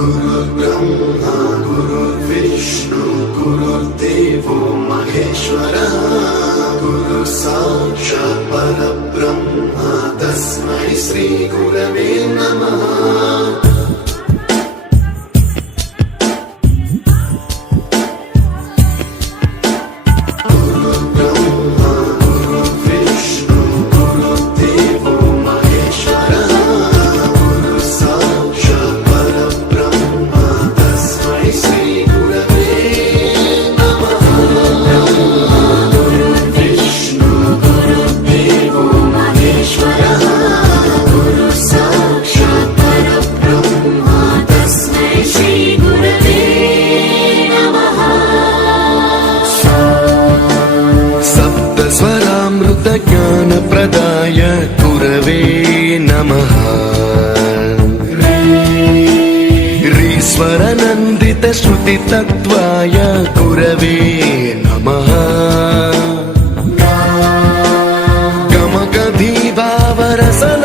गुरुर्ब्रह्मा गुरुर्विष्णु गुरुर्देवो महेश्वरः गुरु साक्षात् परब्रह्मा तस्मै श्रीगुरवे नमः स्वरामृत ज्ञानप्रदाय कुरवे नमः रीश्वरनन्दित श्रुतितत्त्वाय कुरवे नमः गमगधीभावरसन